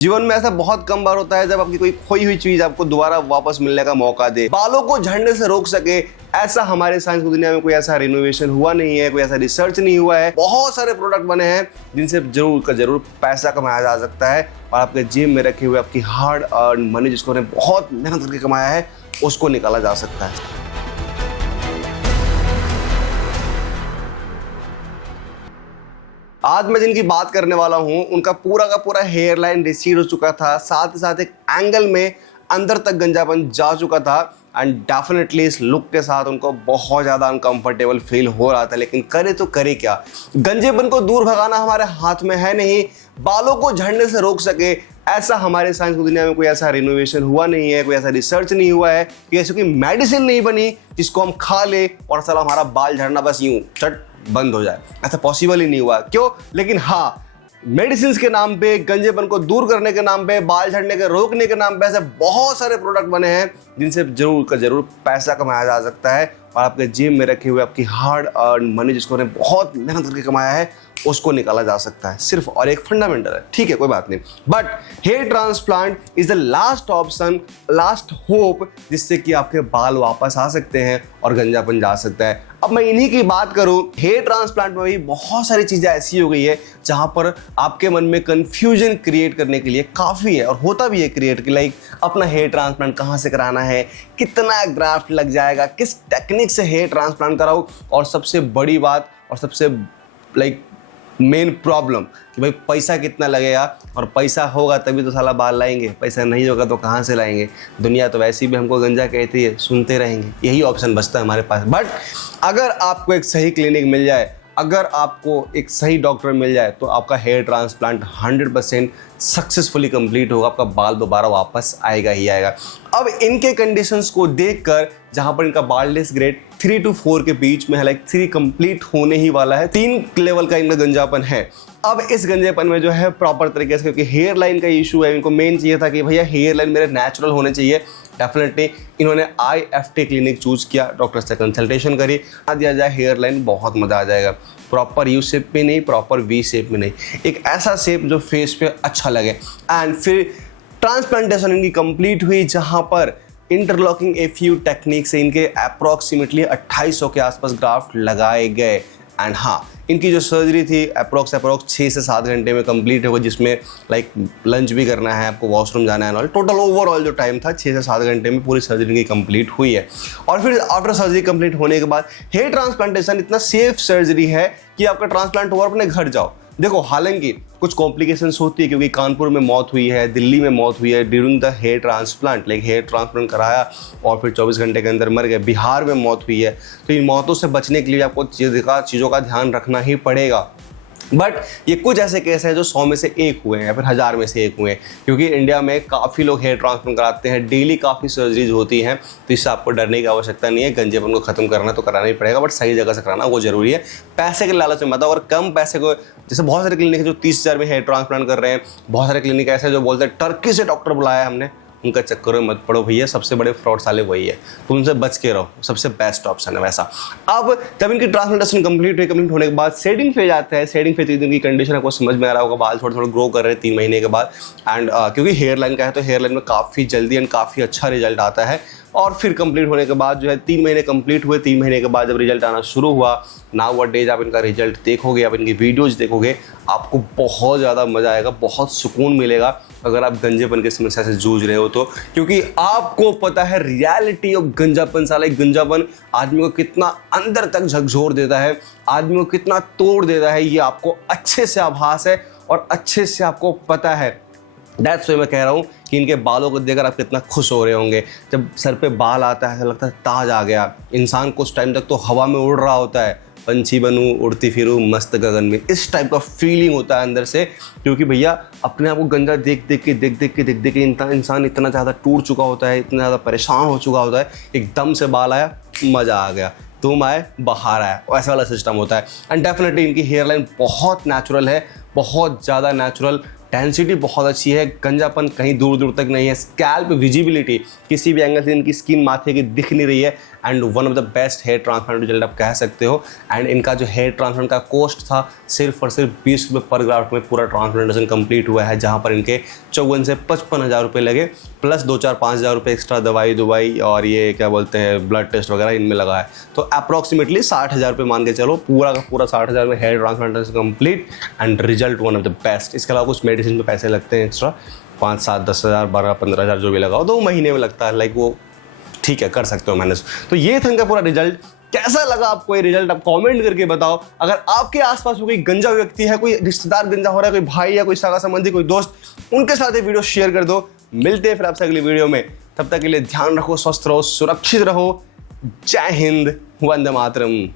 जीवन में ऐसा बहुत कम बार होता है जब आपकी कोई खोई हुई चीज आपको दोबारा वापस मिलने का मौका दे, बालों को झड़ने से रोक सके। ऐसा हमारे साइंस की दुनिया में कोई ऐसा रिनोवेशन हुआ नहीं है, कोई ऐसा रिसर्च नहीं हुआ है। बहुत सारे प्रोडक्ट बने हैं जिनसे जरूर का जरूर पैसा कमाया जा सकता है और आपके जेब में रखे हुए आपकी हार्ड अर्न मनी जिसको उन्हें बहुत मेहनत करके कमाया है उसको निकाला जा सकता है। आज मैं जिनकी बात करने वाला हूं उनका पूरा का पूरा हेयर लाइन रिसीड हो चुका था, साथ ही साथ एक एंगल में अंदर तक गंजापन जा चुका था एंड डेफिनेटली इस लुक के साथ उनको बहुत ज़्यादा अनकंफर्टेबल फील हो रहा था। लेकिन करे तो करे क्या, गंजेपन को दूर भगाना हमारे हाथ में है नहीं, बालों को झड़ने से रोक सके ऐसा हमारे साइंस की दुनिया में कोई ऐसा रिनोवेशन हुआ नहीं है, कोई ऐसा रिसर्च नहीं हुआ है, कि ऐसी कोई मेडिसिन नहीं बनी जिसको हम खा ले और साला हमारा बाल झड़ना बस यूं चट बंद हो जाए। ऐसा पॉसिबल ही नहीं हुआ। क्यों? लेकिन हाँ, मेडिसिन के नाम पे, गंजेपन को दूर करने के नाम पे, बाल झड़ने के रोकने के नाम पे ऐसे बहुत सारे प्रोडक्ट बने हैं जिनसे जरूर का जरूर पैसा कमाया जा सकता है और आपके जेब में रखे हुए आपकी हार्ड अर्न मनी जिसको उन्हें बहुत मेहनत करके कमाया है उसको निकाला जा सकता है सिर्फ और एक फंडामेंटल है। ठीक है, कोई बात नहीं, but here transplant is the last option, last hope जिससे कि आपके बाल वापस आ सकते हैं और गंजापन जा सकता है। अब मैं इन्हीं की बात करूं, हेयर ट्रांसप्लांट में भी बहुत सारी चीजें ऐसी हो गई है जहां पर आपके मन में कंफ्यूजन क्रिएट करने के लिए काफी है और होता भी है क्रिएट कि लाइक अपना हेयर ट्रांसप्लांट कहां से कराना है, कितना ग्राफ्ट लग जाएगा, किस टेक्निक से हेयर ट्रांसप्लांट कराऊं, और सबसे बड़ी बात और सबसे लाइक मेन प्रॉब्लम कि भाई पैसा कितना लगेगा, और पैसा होगा तभी तो साला बाल लाएंगे, पैसा नहीं होगा तो कहाँ से लाएंगे। दुनिया तो वैसे भी हमको गंजा कहती है, सुनते रहेंगे, यही ऑप्शन बचता है हमारे पास। बट अगर आपको एक सही क्लिनिक मिल जाए, अगर आपको एक सही डॉक्टर मिल जाए तो आपका हेयर ट्रांसप्लांट 100% सक्सेसफुली कंप्लीट होगा, आपका बाल दोबारा वापस आएगा ही आएगा। अब इनके कंडीशंस को देखकर जहां पर इनका बाल्डनेस ग्रेड 3 to 4 के बीच में है, लाइक 3 कंप्लीट होने ही वाला है, 3 लेवल का इनका गंजापन है। अब इस गंजेपन में जो है प्रॉपर तरीके से, क्योंकि हेयर लाइन का इशू है, इनको मेन चाहिए था कि भैया हेयर लाइन मेरे नेचुरल होने चाहिए, डेफिनेटली इन्होंने IFT क्लिनिक चूज किया, डॉक्टर से कंसल्टेशन करी, आ दिया जाए हेयर लाइन, बहुत मजा आ जाएगा। प्रॉपर यू शेप में नहीं, प्रॉपर वी शेप में नहीं, एक ऐसा शेप जो फेस पे अच्छा लगे। एंड फिर ट्रांसप्लांटेशन इनकी कंप्लीट हुई जहां पर इंटरलॉकिंग FU टेक्निक से इनके अप्रॉक्सीमेटली 2800 के आसपास ग्राफ्ट लगाए गए। एंड हाँ, इनकी जो सर्जरी थी अप्रोक्स 6 से 7 घंटे में कंप्लीट हो गई, जिसमें लाइक लंच भी करना है, आपको वॉशरूम जाना है, टोटल ओवरऑल जो टाइम था 6 से 7 घंटे में पूरी सर्जरी की कंप्लीट हुई है। और फिर आफ्टर सर्जरी कंप्लीट होने के बाद हेयर ट्रांसप्लांटेशन इतना सेफ सर्जरी है कि आपका ट्रांसप्लांट हुआ अपने घर जाओ। देखो, हालांकि कुछ कॉम्प्लिकेशंस होती है क्योंकि कानपुर में मौत हुई है, दिल्ली में मौत हुई है during the hair transplant, like hair transplant कराया और फिर 24 घंटे के अंदर मर गए, बिहार में मौत हुई है। तो इन मौतों से बचने के लिए आपको चीज़ों का ध्यान रखना ही पड़ेगा। बट ये कुछ ऐसे केस हैं जो 100 में से 1 हुए हैं या फिर 1000 में से 1 हुए हैं, क्योंकि इंडिया में काफ़ी लोग हेयर ट्रांसप्लांट कराते हैं, डेली काफ़ी सर्जरीज होती हैं, तो इससे आपको डरने की आवश्यकता नहीं है। गंजेपन को खत्म करना तो कराना ही पड़ेगा, बट सही जगह से कराना वो जरूरी है। पैसे के लालच में मत आओ, और कम पैसे को, जैसे बहुत सारे क्लिनिक है जो 30,000 में हेयर ट्रांसप्लांट कर रहे हैं, बहुत सारे क्लिनिक ऐसे हैं जो बोलते हैं टर्की से डॉक्टर बुलाया हमने, उनका चक्कर में मत पड़ो भैया, सबसे बड़े फ्रॉड साले वही है, तो उनसे बच के रहो, सबसे बेस्ट ऑप्शन है वैसा। अब जब इनकी ट्रांसप्लांटेशन कंप्लीट होने के बाद शेडिंग फेज आता है। शेडिंग फेज की कंडीशन आपको समझ में आ रहा होगा, बाल थोड़ा थोड़ा ग्रो कर रहे हैं 3 महीने के बाद। एंड क्योंकि हेयर लाइन का है तो हेयर लाइन में काफ़ी जल्दी एंड काफ़ी अच्छा रिजल्ट आता है। और फिर कंप्लीट होने के बाद जो है 3 महीने कंप्लीट हुए, 3 महीने के बाद जब रिजल्ट आना शुरू हुआ, नाउ व्हाट डेज आप इनका रिजल्ट देखोगे, आप इनकी वीडियोज देखोगे, आपको बहुत ज़्यादा मजा आएगा, बहुत सुकून मिलेगा अगर आप गंजेपन की समस्या से जूझ रहे हो तो, क्योंकि आपको पता है रियलिटी ऑफ गंजापन। साला गंजापन आदमी को कितना अंदर तक झकझोर देता है, आदमी को कितना तोड़ देता है, ये आपको अच्छे से आभास है और अच्छे से आपको पता है। दैट्स व्हाई मैं कह रहा हूँ कि इनके बालों को देखकर आप कितना खुश हो रहे होंगे। जब सर पे बाल आता है लगता है ताज आ गया। इंसान कुछ टाइम तक तो हवा में उड़ रहा होता है, पंछी बनूं उड़ती फिरूं मस्त गगन में, इस टाइप का फीलिंग होता है अंदर से, क्योंकि भैया अपने आप को गंजा देख देख के इंसान इतना ज़्यादा टूट चुका होता है, इतना ज़्यादा परेशान हो चुका होता है, एकदम से बाल आया, मज़ा आ गया, तुम आए बाहर आया, ऐसा वाला सिस्टम होता है। एंड डेफिनेटली इनकी हेयर लाइन बहुत नेचुरल है, बहुत ज़्यादा नेचुरल, डेंसिटी बहुत अच्छी है, गंजापन कहीं दूर दूर तक नहीं है, स्कैल्प विजिबिलिटी किसी भी एंगल से इनकी स्किन माथे की दिख नहीं रही है, and one of the best hair transplant result आप कह सकते हो। एंड इनका जो हेयर ट्रांसप्लांट का कॉस्ट था सिर्फ और सिर्फ 20 रुपये पर ग्राफ्ट में पूरा ट्रांसप्लांटेशन कंप्लीट हुआ है, जहाँ पर इनके 54 से 55,000 रुपये लगे, प्लस 2-4-5,000 रुपये एक्स्ट्रा दवाई और ये क्या बोलते हैं ब्लड टेस्ट वगैरह इनमें लगा है। तो अप्रॉक्सीमेटली 60,000 रुपये मान के चलो, पूरा का पूरा 60,000 में hair transplantation complete and result one of the best. इसके अलावा कुछ मेडिसिन पे पैसे लगते हैं एक्स्ट्रा, 5-7-10,000 12-15,000 जो भी लगाओ, 2 महीने में लगता है, लाइक वो ठीक है, कर सकते हो मैनेज। तो ये था इनका पूरा रिजल्ट। कैसा लगा आपको ये रिजल्ट, आप कमेंट करके बताओ। अगर आपके आसपास कोई गंजा व्यक्ति है, कोई रिश्तेदार गंजा हो रहा है, कोई भाई या कोई सगा संबंधी, कोई दोस्त, उनके साथ ये वीडियो शेयर कर दो। मिलते हैं फिर आपसे अगली वीडियो में, तब तक के लिए ध्यान रखो, स्वस्थ रहो, सुरक्षित रहो। जय हिंद, वंदे मातरम।